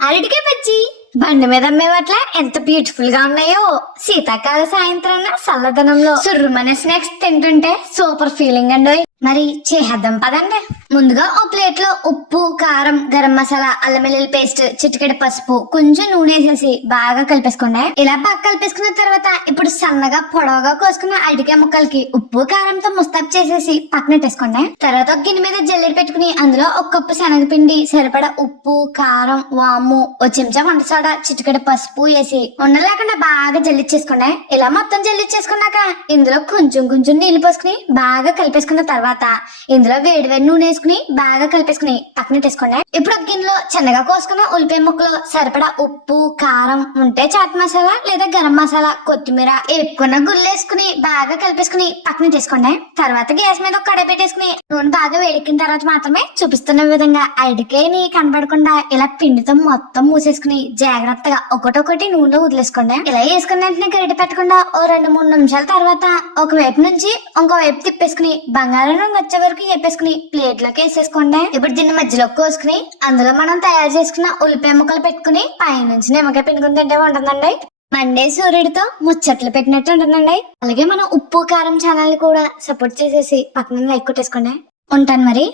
అరటికాయ బజ్జి బండి మీద అమ్మేవట్ల ఎంత బ్యూటిఫుల్ గా ఉన్నాయో. శీతాకాల సాయంత్రాన చల్లదనంలో సుర్రుమనే స్నాక్స్ తింటుంటే సూపర్ ఫీలింగ్ అండి. మరి చేద్దాం పదండి. ముందుగా ఓ ప్లేట్ లో ఉప్పు, కారం, గరం మసాలా, అల్లం వెల్లుల్లి పేస్ట్, చిటికెడు పసుపు, కొంచెం నూనె వేసేసి బాగా కలిపేసుకోండి. ఇలా బాగా కలిపేసుకున్న తర్వాత ఇప్పుడు సన్నగా పొడవుగా కోసుకున్న అరటికాయ ముక్కలకి ఉప్పు కారంతో ముస్తాబ్ చేసేసి పక్కనెట్టేసుకోండి. తర్వాత ఒక గిన్నె మీద జల్లెడ పెట్టుకుని అందులో ఒక కప్పు శనగపిండి, సరిపడా ఉప్పు, కారం, వాము, ఓ చెంచా వంట సోడా, చిటికెడు పసుపు వేసి ఉండలేకుండా బాగా జల్లిచ్చేసుకోండి. ఇలా మొత్తం జల్లిచ్చేసుకున్నాక ఇందులో కొంచెం నీళ్లు పోసుకుని బాగా కలిపేసుకున్న తర్వాత ఇందులో వేడి వేడి నూనె వేసుకుని బాగా కలిపేసుకుని పక్కనెట్టేసుకోండి. ఇప్పుడు ఒక గిన్నెలో చిన్నగా కోసుకున్న ఉల్లిపాయ ముక్కలు, సరిపడా ఉప్పు, కారం, ఉంటే చాట్ మసాలా లేదా గరం మసాలా, కొత్తిమీర, వేపుకున్న గుళ్ళు వేసుకుని బాగా కలిపేసుకుని పక్కనెట్టేసుకోండి. తర్వాత గ్యాస్ మీద ఒక కడాయి పెట్టేసుకుని నూనె బాగా వేడెక్కిన తర్వాత మాత్రమే చూపిస్తున్న విధంగా అరటికాయని కనబడకుండా ఇలా పిండితో మొత్తం మూసేసుకుని జాగ్రత్తగా ఒకటొకటి నూనెలో వదిలేసుకోండి. ఇలా వేసుకున్న వెంటనే గరిటె పెట్టకుండా ఓ 2-3 నిమిషాల తర్వాత ఒక వైపు నుంచి ఇంకో వైపు తిప్పేసుకుని బంగారం రంగు వచ్చే వరకు వేపేసుకుని ప్లేట్ లోకి వేసేసుకోండి. ఇప్పుడు దీన్ని మధ్యలో కోసుకుని అందులో మనం తయారు చేసుకున్న ఉల్లిపాయ ముక్కలు పెట్టుకుని పైనుంచి నిమ్మకాయ పిండుకుని తింటే ఉంటుందండి. మండే సూర్యుడితో ముచ్చట్లు పెట్టినట్టు ఉంటుందండి. అలాగే మనం ఉప్పు కారం ఛానల్ కూడా సపోర్ట్ చేసేసి పక్కన లైక్ కొట్టేసుకోండి. ఉంటాను మరి.